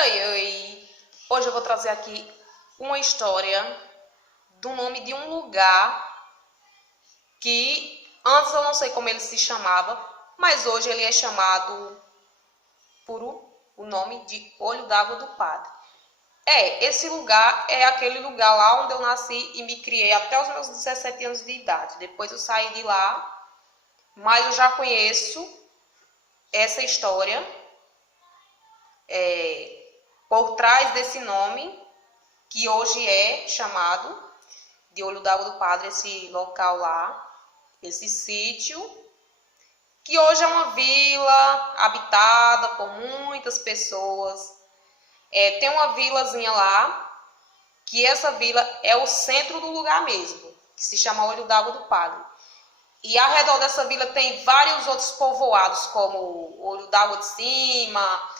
Oi, oi! Hoje eu vou trazer aqui uma história do nome de um lugar que antes eu não sei como ele se chamava, mas hoje ele é chamado por o nome de Olho d'Água do Padre. Esse lugar é aquele lugar lá onde eu nasci e me criei até os meus 17 anos de idade. Depois eu saí de lá, mas eu já conheço essa história por trás desse nome, que hoje é chamado de Olho d'Água do Padre, esse local lá, esse sítio, que hoje é uma vila habitada por muitas pessoas. Tem uma vilazinha lá, que essa vila é o centro do lugar mesmo, que se chama Olho d'Água do Padre. E ao redor dessa vila tem vários outros povoados, como Olho d'Água de Cima,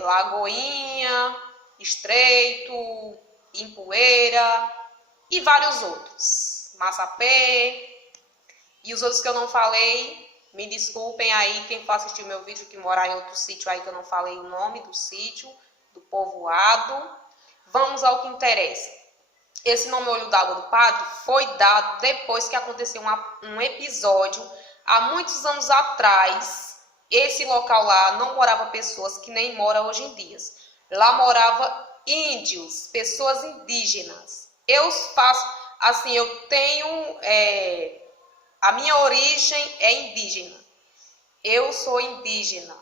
Lagoinha, Estreito, Impoeira e vários outros. Massapé e os outros que eu não falei, me desculpem aí quem for assistir o meu vídeo que morar em outro sítio aí que eu não falei o nome do sítio, do povoado. Vamos ao que interessa. Esse nome Olho d'Água do Padre foi dado depois que aconteceu um episódio há muitos anos atrás. Esse local lá não morava pessoas que nem mora hoje em dia. Lá morava índios, pessoas indígenas. Eu tenho, a minha origem é indígena. Eu sou indígena.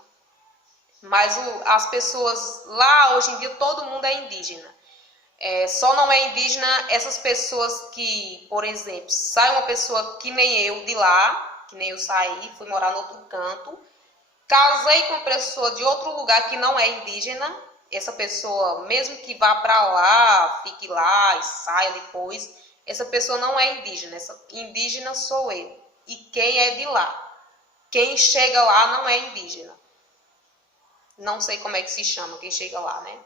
Mas as pessoas lá, hoje em dia, todo mundo é indígena. Só não é indígena essas pessoas que, por exemplo, sai uma pessoa que nem eu de lá, que nem eu saí, fui morar no outro canto, casei com uma pessoa de outro lugar que não é indígena, essa pessoa, mesmo que vá para lá, fique lá e saia depois, essa pessoa não é indígena, essa indígena sou eu. E quem é de lá? Quem chega lá não é indígena. Não sei como é que se chama quem chega lá, né?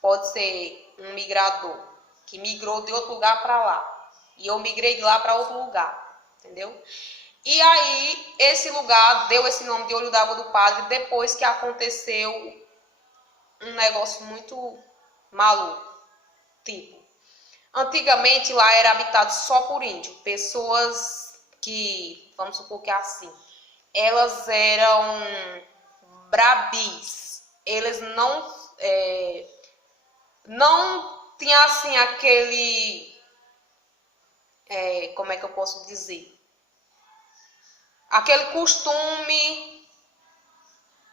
Pode ser um migrador, que migrou de outro lugar para lá. E eu migrei de lá para outro lugar, entendeu? E aí, esse lugar deu esse nome de Olho d'Água do Padre depois que aconteceu um negócio muito maluco. Tipo, antigamente lá era habitado só por índio. Pessoas que, vamos supor que é assim, elas eram brabis. Eles não tinha assim aquele, como é que eu posso dizer? Aquele costume,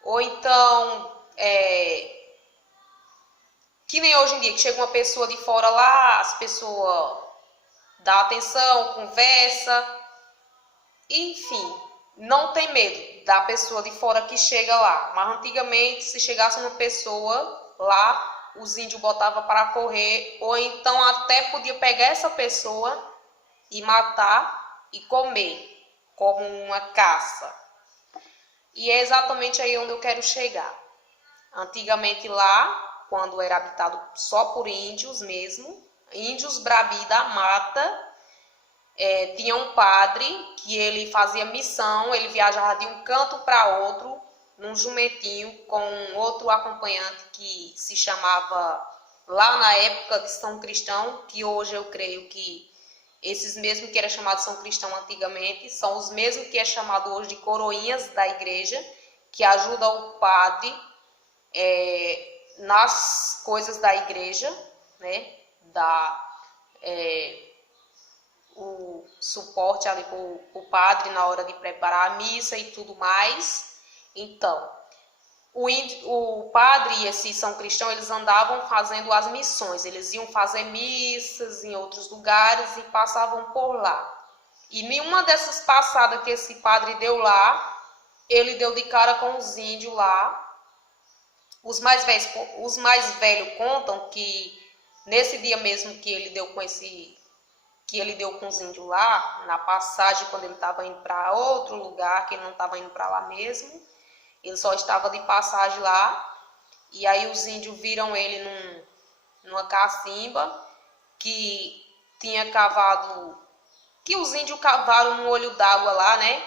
ou então, que nem hoje em dia, que chega uma pessoa de fora lá, as pessoas dão atenção, conversa, enfim, não tem medo da pessoa de fora que chega lá. Mas antigamente, se chegasse uma pessoa lá, os índios botavam para correr, ou então até podia pegar essa pessoa e matar e comer, como uma caça. E é exatamente aí onde eu quero chegar. Antigamente lá, quando era habitado só por índios mesmo, índios brabi da mata, tinha um padre que ele fazia missão, ele viajava de um canto para outro, num jumentinho com outro acompanhante que se chamava, lá na época, de São Cristão, que hoje eu creio que esses mesmos que era chamado São Cristão antigamente, são os mesmos que é chamado hoje de coroinhas da igreja, que ajudam o padre nas coisas da igreja, né? O suporte ali para o padre na hora de preparar a missa e tudo mais. Então, o padre e esse São Cristão, eles andavam fazendo as missões, eles iam fazer missas em outros lugares e passavam por lá. E nenhuma dessas passadas que esse padre deu lá, ele deu de cara com os índios lá. Os mais velhos contam que nesse dia mesmo que ele deu com os índios lá, na passagem, quando ele estava indo para outro lugar, que ele não estava indo para lá mesmo, ele só estava de passagem lá, e aí os índios viram ele numa cacimba que tinha cavado, que os índios cavaram no olho d'água lá, né?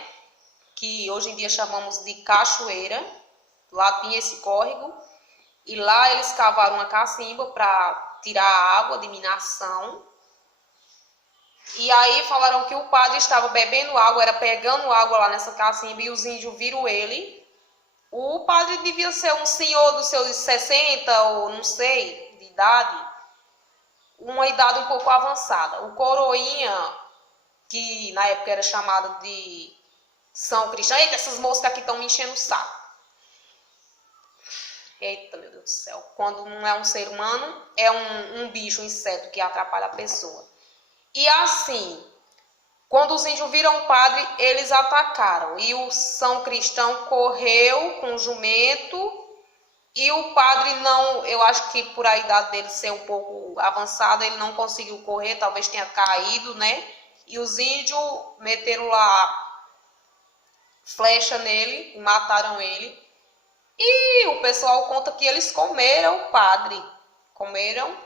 Que hoje em dia chamamos de cachoeira. Lá tinha esse córrego, E lá eles cavaram uma cacimba para tirar a água de minação. E aí falaram que o padre estava bebendo água, era pegando água lá nessa cacimba, e os índios viram ele. O padre devia ser um senhor dos seus 60 ou não sei, de idade, uma idade um pouco avançada. O coroinha, que na época era chamado de São Cristão, eita, essas moscas aqui estão me enchendo o saco. Eita, meu Deus do céu, quando não é um ser humano, é um bicho, um inseto que atrapalha a pessoa. E assim, quando os índios viram o padre, eles atacaram. E o São Cristão correu com o jumento. E o padre não, eu acho que por a idade dele ser um pouco avançada, ele não conseguiu correr, talvez tenha caído, né? E os índios meteram lá flecha nele e mataram ele. E o pessoal conta que eles comeram o padre. Comeram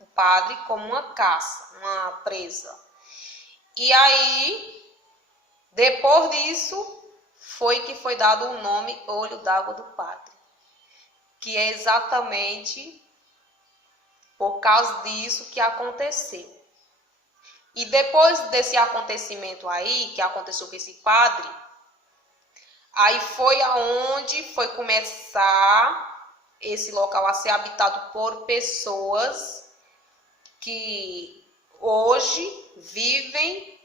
o padre como uma caça, uma presa. E aí, depois disso, foi que foi dado o nome Olho d'Água do Padre. Que é exatamente por causa disso que aconteceu. E depois desse acontecimento aí, que aconteceu com esse padre, aí foi aonde foi começar esse local a ser habitado por pessoas que hoje vivem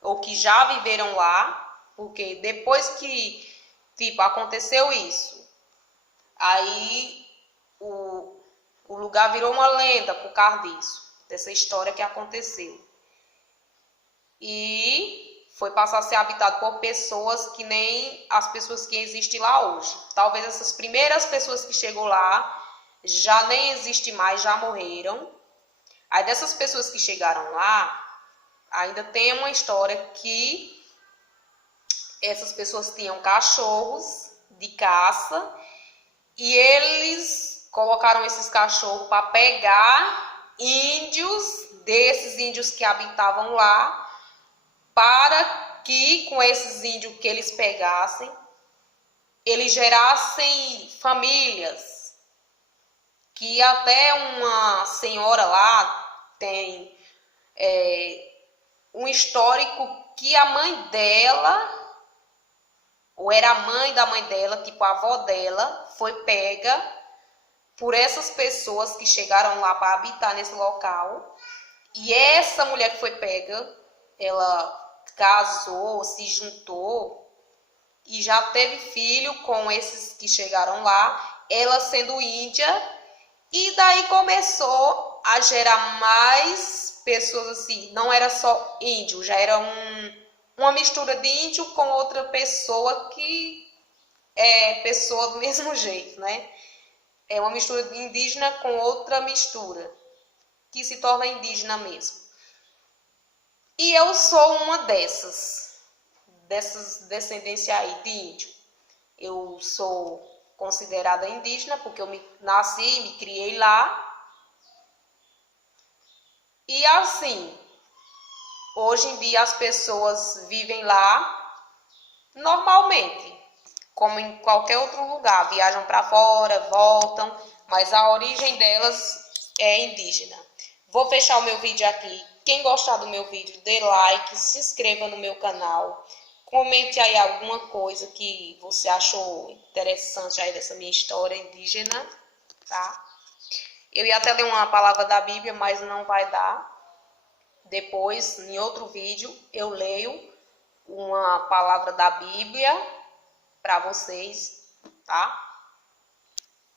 ou que já viveram lá, porque depois que, aconteceu isso, aí o lugar virou uma lenda por causa disso, dessa história que aconteceu. E foi passar a ser habitado por pessoas que nem as pessoas que existem lá hoje. Talvez essas primeiras pessoas que chegou lá já nem existem mais, já morreram. Aí dessas pessoas que chegaram lá, ainda tem uma história que essas pessoas tinham cachorros de caça e eles colocaram esses cachorros para pegar desses índios que habitavam lá, para que com esses índios que eles pegassem, eles gerassem famílias. Que até uma senhora lá tem um histórico que a mãe dela, ou era a mãe da mãe dela, tipo a avó dela, foi pega por essas pessoas que chegaram lá para habitar nesse local. E essa mulher que foi pega, ela casou, se juntou e já teve filho com esses que chegaram lá, ela sendo índia, e daí começou a gerar mais pessoas assim, não era só índio, já era uma mistura de índio com outra pessoa que é pessoa do mesmo jeito, né? É uma mistura de indígena com outra mistura, que se torna indígena mesmo. E eu sou uma dessas descendências aí de índio. Eu sou considerada indígena porque eu nasci e me criei lá. E assim, hoje em dia as pessoas vivem lá normalmente, como em qualquer outro lugar. Viajam para fora, voltam, mas a origem delas é indígena. Vou fechar o meu vídeo aqui. Quem gostar do meu vídeo, dê like, se inscreva no meu canal, comente aí alguma coisa que você achou interessante aí dessa minha história indígena, tá? Eu ia até ler uma palavra da Bíblia, mas não vai dar. Depois, em outro vídeo, eu leio uma palavra da Bíblia para vocês, tá?